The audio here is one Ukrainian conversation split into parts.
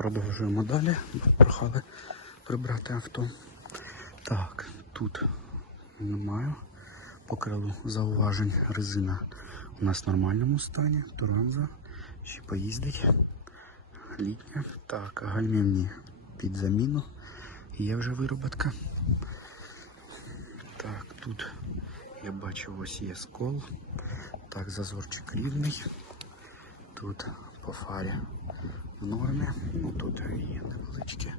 продовжуємо далі. Попрохали прибрати авто. Так, тут немає. По крилу зауважень резина у нас в нормальному стані. Туранза ще поїздить. Літня. Так, гальмівні під заміну. Є вже вироботка. Так, тут я бачу ось є скол. Так, зазорчик рівний. Тут по фарі в нормі. Ну тут є невеличкі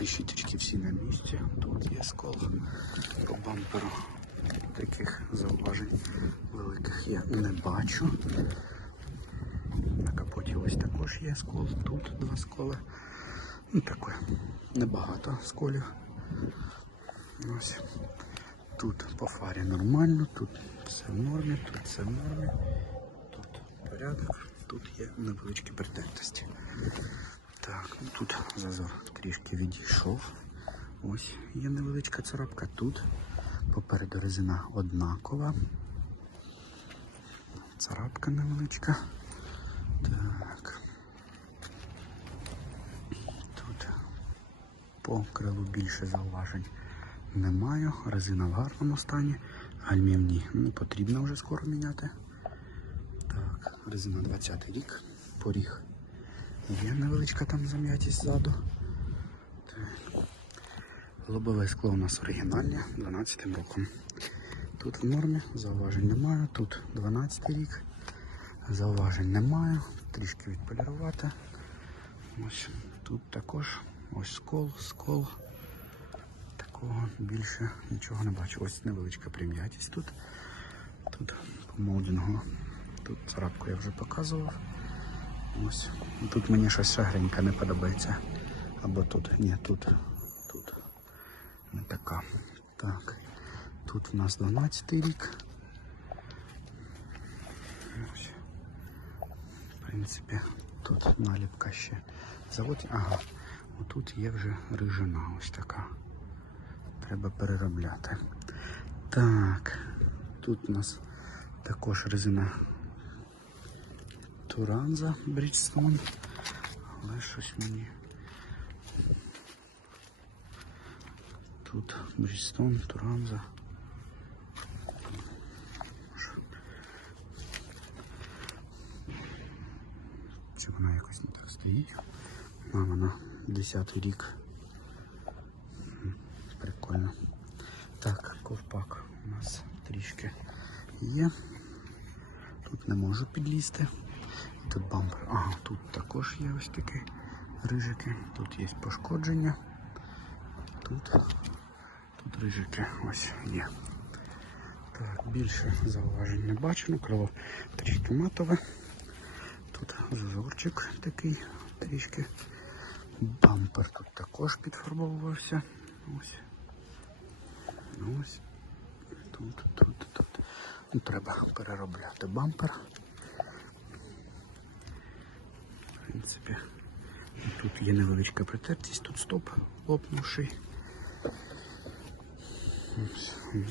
решіточки всі на місці. Тут є скол по бамперу. Таких зауважень великих я не бачу. На капоті ось також є скол. Тут два сколи. Ну таке небагато сколів. Ось. Тут по фарі нормально, тут все в нормі, тут все в нормі, тут порядок, тут є невеличкі притертості. Так, ну тут зазор трішки відійшов. Ось є невеличка царапка. Тут попереду резина однакова. Царапка невеличка. Так. Тут по крилу більше зауважень немає. Резина в гарному стані. Гальмівні не потрібно вже скоро міняти. Резина 20 рік. Поріг. Є невеличка там зам'ятість ззаду. Лобове скло у нас оригінальне 12 роком. Тут в нормі, зауважень немає. Тут 12 рік. Зауважень немає. Трішки відполірувати. Ось тут також ось скол, скол. Такого більше нічого не бачу. Ось невеличка прим'ятість тут. Тут по молдингу. Тут царапку я вже показував. Ось. Тут мені щось шагренька не подобається. Або тут. Ні, тут. Тут. Не така. Так. Тут в нас 12 рік. Ось. В принципі, тут наліпка ще завод. Ага. Отут є вже рижина ось така. Треба переробляти. Так, тут у нас також резина Туранза Bridgestone. Але щось мені. Тут Bridgestone, Туранза. Чи вона якось не стоїть? А вона 10 рік. Прикольно. Так, ковпак у нас трішки є. Тут не можу підлізти. Тут бампер. Ага, тут також є ось такі рижики. Тут є пошкодження. Тут, тут рижики ось є. Так, більше зауважень не бачу. Ну, крило трішки матове. Тут зазорчик такий трішки. Бампер тут також підфарбовувався. Ось. Ось. Тут, тут, тут. Ну, треба переробляти бампер. В принципі, тут є невеличка притертість, тут стоп лопнувший.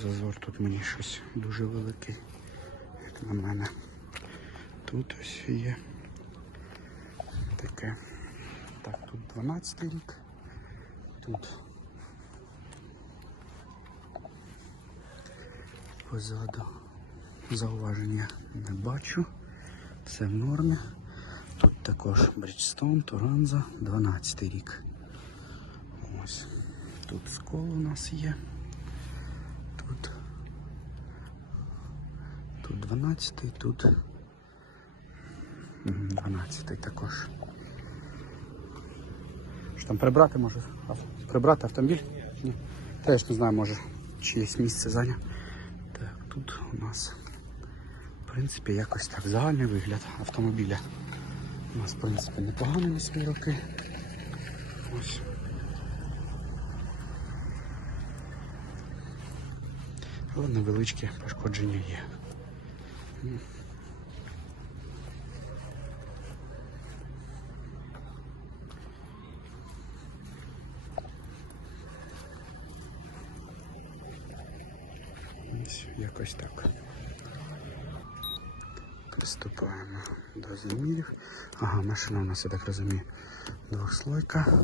Зазор тут мені щось дуже великий, як на мене. Тут ось є таке. Так, тут 12 рік. Тут позаду зауваження не бачу. Все в нормі. Тут також Bridgestone, Туранза, 12 рік. Ось. Тут скол у нас є. Тут. Тут 12, тут м, 12 також. Що там прибрати може? Прибрати автомобіль? Ні. Теж не знаю, може чиєсь місце зайняв. Так, тут у нас, в принципі, якось так загальний вигляд автомобіля. У нас, в принципі, непоганий на свої роки. Ось. Але невеличкі пошкодження є. Ось якось так. Приступаємо до замірів. Ага, машина у нас, я так розумію, двохслойка.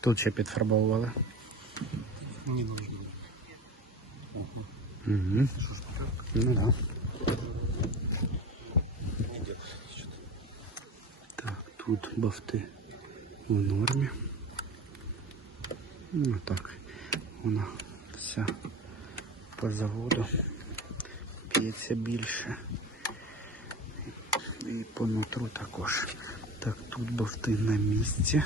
Тут ще підфарбовували. Не нужно. Угу. Что ж, пока? Ну да. Так, тут бафти в нормі. Ну так, вона вся по заводу п'ється більше. І по нутру також. Так, тут бафти на місці.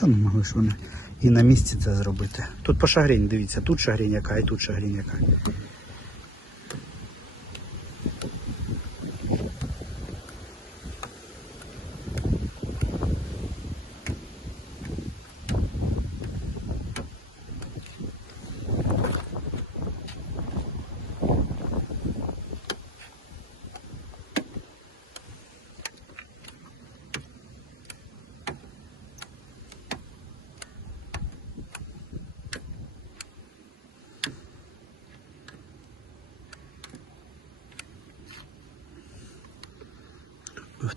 Та не могли ж вони і на місці це зробити. Тут по шагрінь, дивіться, тут шагрінь яка і тут шагрінь яка.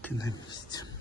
Бафти на місці.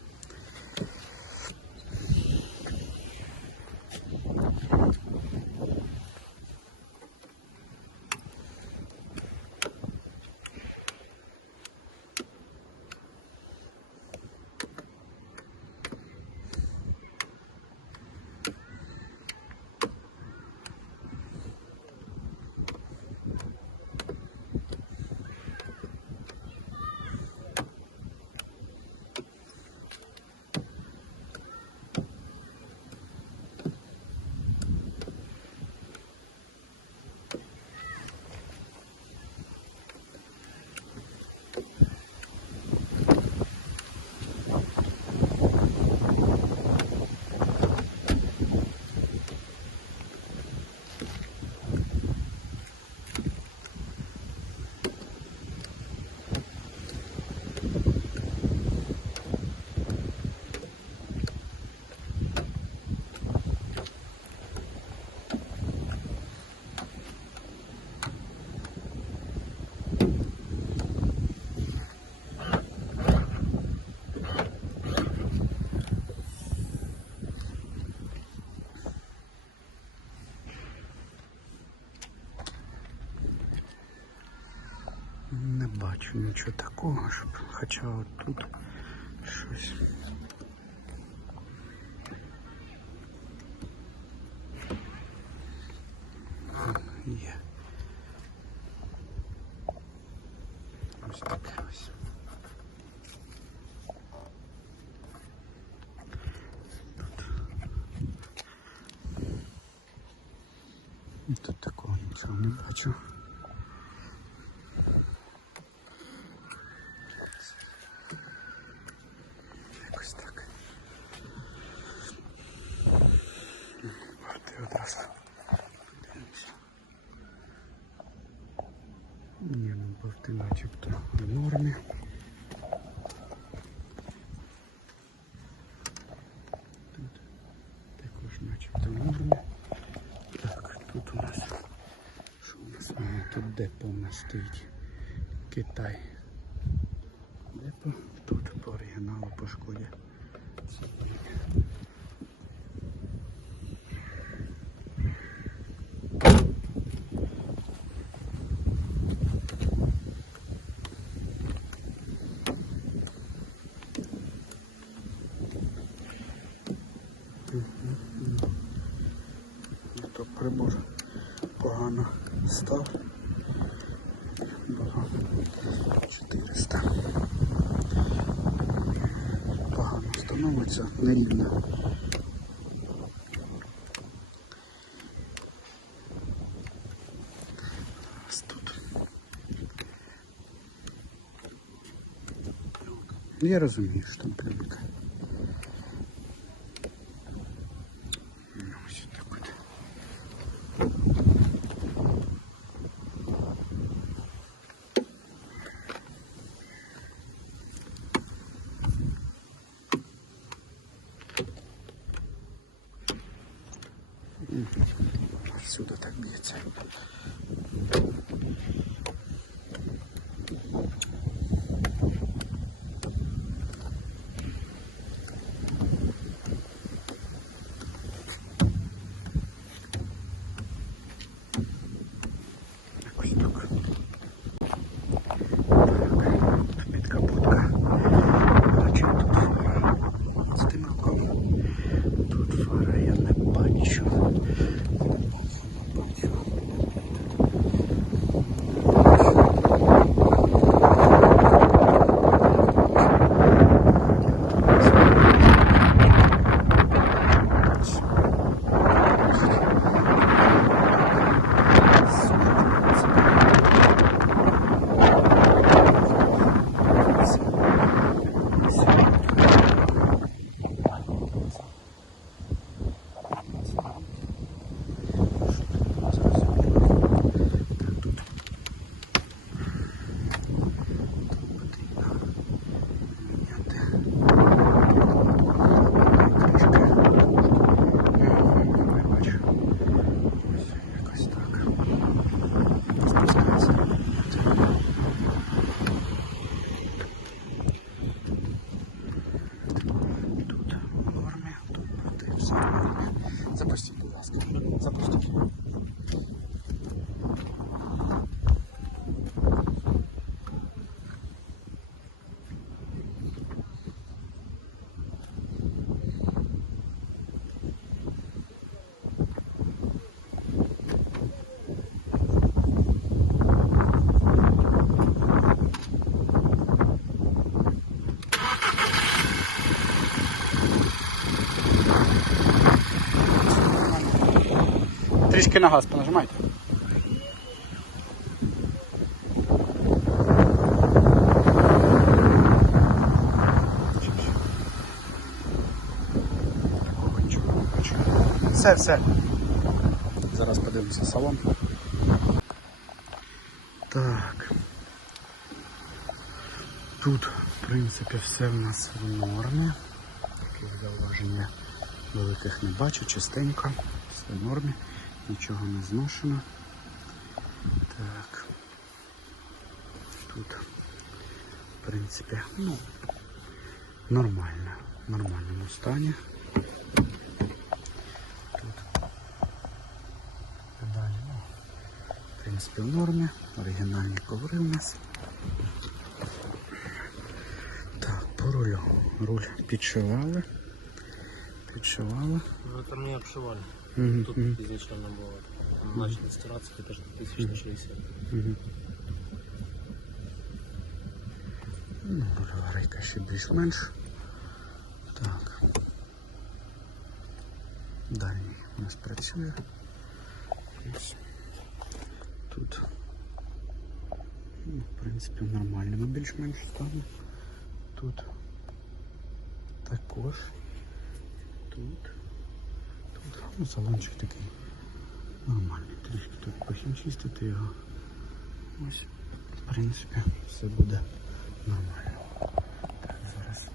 бачу ну нічого такого, щоб хоча от тут щось. Є. Ось таке. Тут, тут такого ничего не хочу. Ну начебто в нормі. Тут також начебто в нормі. Так, тут у нас. Що у нас? Ага, тут депо у нас стоїть. Китай. Депо. Тут по оригіналу по шкоді. То прибор погано став. Було 400. Погано становиться нерівно. Я розумію, що там пленка. Всюди так б'ється. Трішки на газ понажимайте. Все, все. Зараз подивимося салон. Так. Тут, в принципі, все в нас в нормі. Таких зауважень я великих не бачу, чистенько, все в нормі, нічого не зношено. Так. Тут, в принципі, ну, нормально, в нормальному стані. Тут педалі, ну, в принципі, в нормі, оригінальні коври у нас. Так, по рулю. Руль підшивали. Підшивали. Ну, это мне обшивали. Мгм, Тут мгм. изначально было. Потом начали стираться, теперь 1060. Мгм. Ну, Рульова рейка ще більш-менш. Так. Дальній у нас працює. Ось. Тут, ну, в принципі, в нормальному більш-менш стані. Тут також. Тут. Тут ну, салончик такий нормальний. Трішки тут похімчистити його. Ось, в принципі, все буде нормально. Так, зараз.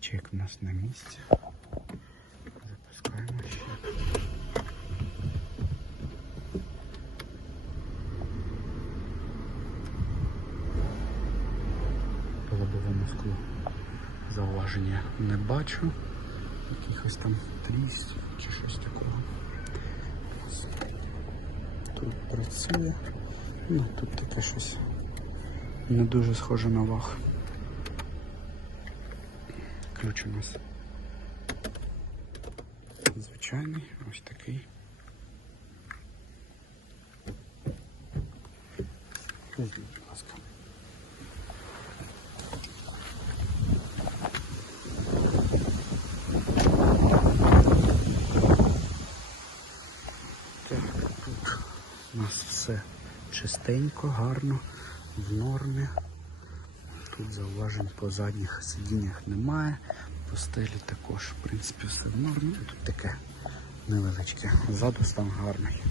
Чек у нас на місці. Запускаємо ще. По лобовому склу Зауваження не бачу. Якихось там трість чи щось такого. Тут працює. Ну, тут таке щось не дуже схоже на ваг. Ключ у нас звичайний, ось такий. Візьміть, будь ласка. Так, тут у нас все чистенько, гарно, в нормі. Тут зауважень по задніх сидіннях немає. По стелі також, в принципі, все в нормі. Тут таке невеличке. Ззаду стан гарний.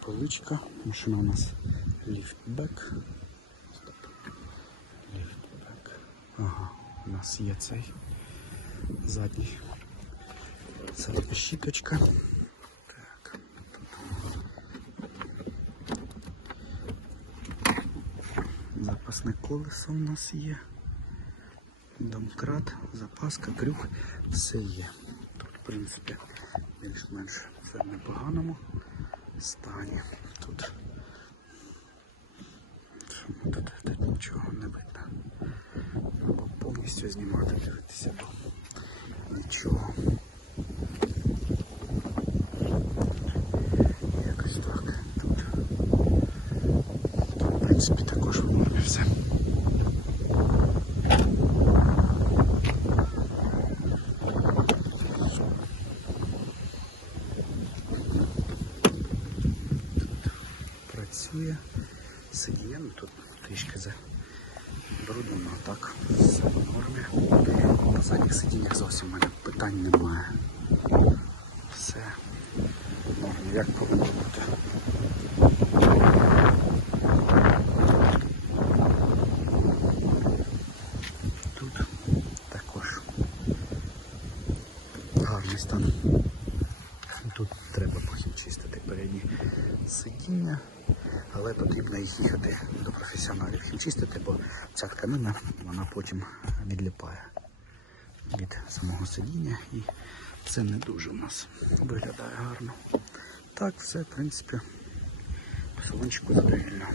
Поличка. Машина у нас ліфтбек. Стоп. Ліфтбек. Ага, у нас є цей задній. Це щіточка. Так. Запасне колесо у нас є. Домкрат, запаска, крюк, все є. Тут, в принципі, більш-менш все в непоганому стані. Тут, що тут, тут нічого не видно. Або повністю знімати, дивитися, бо нічого. Якось так. Тут, тут в принципі, також в нормі все. Працює. Сидіння, ну тут трішки за брудно, а так все в нормі. На задніх сидіннях зовсім у мене питань немає. Все в нормі, як повинно бути. Тут також гарний стан. Тут треба похімчистити передні сидіння, але потрібно їх їхати до професіоналів хімчистити, бо ця тканина вона потім відліпає від самого сидіння і це не дуже у нас виглядає гарно. Так, все, в принципі, по салончику задовільно.